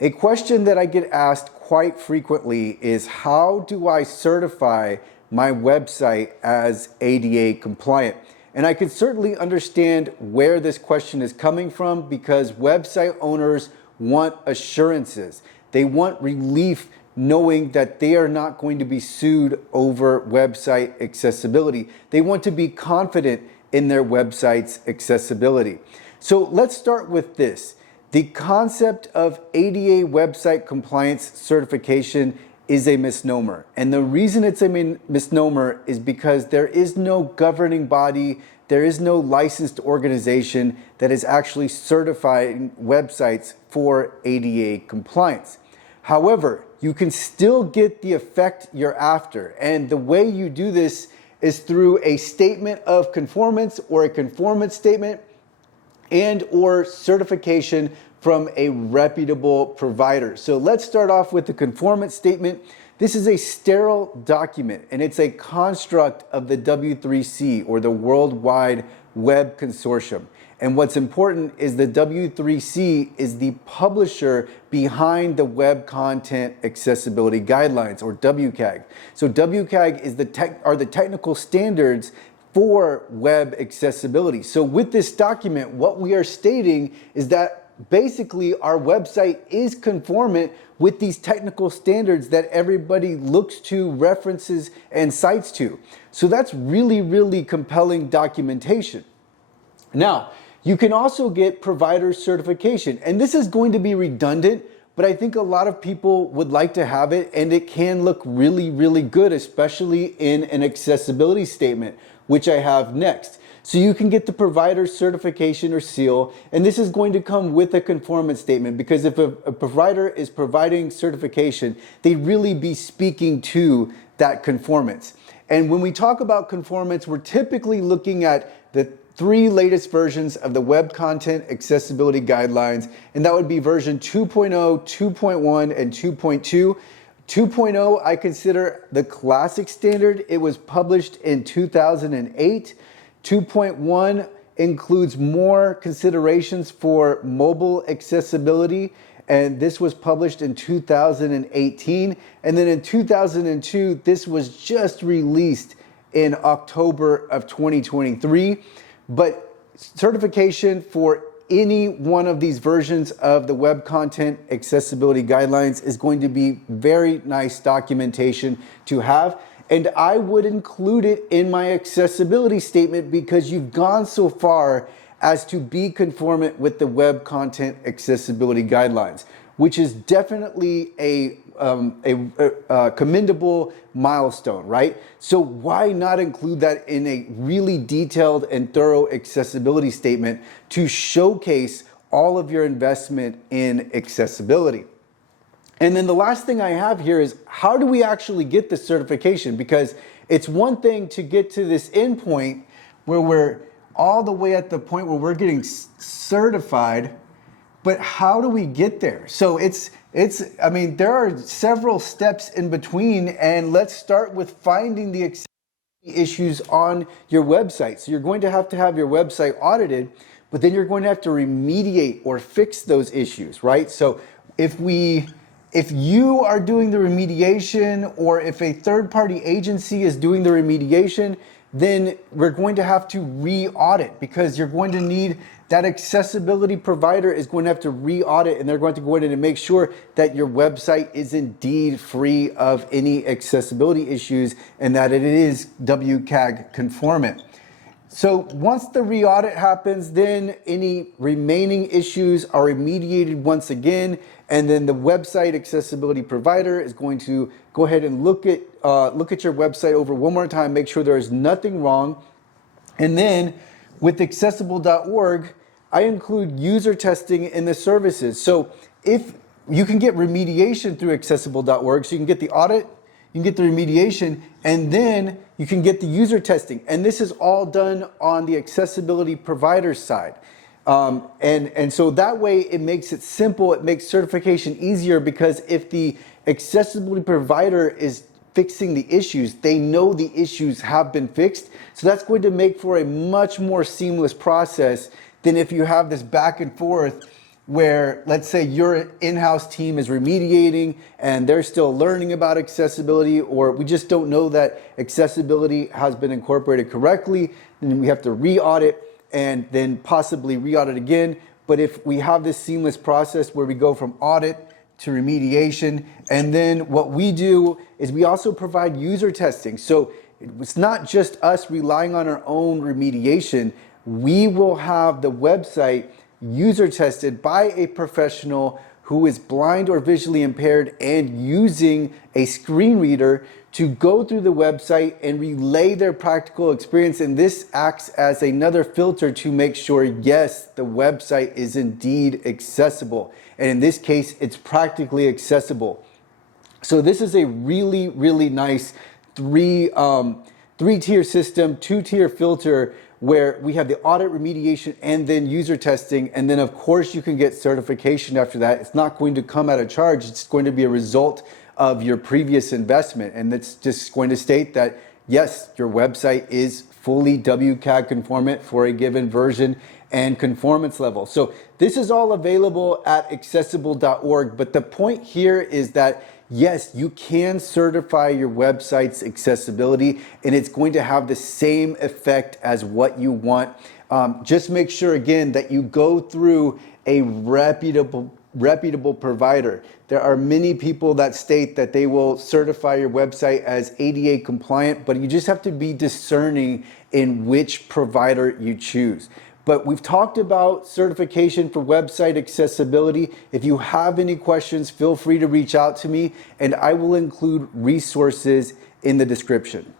A question that I get asked quite frequently is, how do I certify my website as ADA compliant? And I can certainly understand where this question is coming from, because website owners want assurances. They want relief knowing that they are not going to be sued over website accessibility. They want to be confident in their website's accessibility. So let's start with this. The concept of ADA website compliance certification is a misnomer. And the reason it's a misnomer is because there is no governing body, there is no licensed organization that is actually certifying websites for ADA compliance. However, you can still get the effect you're after. And the way you do this is through a statement of conformance or a conformance statement and or certification from a reputable provider. So let's start off with the conformance statement. This is a sterile document, and it's a construct of the W3C, or the Worldwide Web Consortium. And what's important is the W3C is the publisher behind the Web Content Accessibility Guidelines, or WCAG. So WCAG is are the technical standards for web accessibility. So with this document, what we are stating is that basically our website is conformant with these technical standards that everybody looks to, references, and cites to. So that's really, really compelling documentation. Now, you can also get provider certification, and this is going to be redundant, but I think a lot of people would like to have it, and it can look really, really good, especially in an accessibility statement, which I have next. So you can get the provider certification or seal, and this is going to come with a conformance statement, because if a provider is providing certification, they really be speaking to that conformance. And when we talk about conformance, we're typically looking at the 3 latest versions of the Web Content Accessibility Guidelines, and that would be version 2.0, 2.1, and 2.2. 2.0 I consider the classic standard. It was published in 2008. 2.1 includes more considerations for mobile accessibility, and this was published in 2018. And then in 2002, this was just released in October of 2023. But certification for any one of these versions of the Web Content Accessibility Guidelines is going to be very nice documentation to have. And I would include it in my accessibility statement, because you've gone so far as to be conformant with the Web Content Accessibility Guidelines, which is definitely a commendable milestone, right? So why not include that in a really detailed and thorough accessibility statement to showcase all of your investment in accessibility? And then the last thing I have here is, how do we actually get this certification? Because it's one thing to get to this endpoint where we're all the way at the point where we're getting certified, but how do we get there? So I mean, there are several steps in between, and let's start with finding the accessibility issues on your website. So you're going to have your website audited, but then you're going to have to remediate or fix those issues, right? So if you are doing the remediation, or if a third-party agency is doing the remediation, then we're going to have to re-audit, because you're going to need that accessibility provider is going to have to re-audit, and they're going to go in and make sure that your website is indeed free of any accessibility issues and that it is WCAG conformant. So once the re-audit happens, then any remaining issues are remediated once again, and then the website accessibility provider is going to go ahead and look at your website over one more time, make sure there is nothing wrong. And then with accessible.org, I include user testing in the services. So if you can get remediation through accessible.org, so you can get the audit, you can get the remediation, and then you can get the user testing. And this is all done on the accessibility provider side. And so that way it makes it simple, it makes certification easier, because if the accessibility provider is fixing the issues, they know the issues have been fixed. So that's going to make for a much more seamless process than if you have this back and forth where let's say your in-house team is remediating and they're still learning about accessibility, or we just don't know that accessibility has been incorporated correctly, then we have to re-audit and then possibly re-audit again. But if we have this seamless process where we go from audit to remediation, and then what we do is we also provide user testing. So it's not just us relying on our own remediation. We will have the website user tested by a professional who is blind or visually impaired and using a screen reader to go through the website and relay their practical experience. And this acts as another filter to make sure, yes, the website is indeed accessible. And in this case, it's practically accessible. So this is a really, really nice three-tier system, two-tier filter, where we have the audit, remediation, and then user testing. And then of course you can get certification after that. It's not going to come at a charge. It's going to be a result of your previous investment. And it's just going to state that, yes, your website is fully WCAG conformant for a given version and conformance level. So this is all available at accessible.org. But the point here is that yes, you can certify your website's accessibility, and it's going to have the same effect as what you want. Just make sure, again, that you go through a reputable provider. There are many people that state that they will certify your website as ADA compliant, but you just have to be discerning in which provider you choose. But we've talked about certification for website accessibility. If you have any questions, feel free to reach out to me, and I will include resources in the description.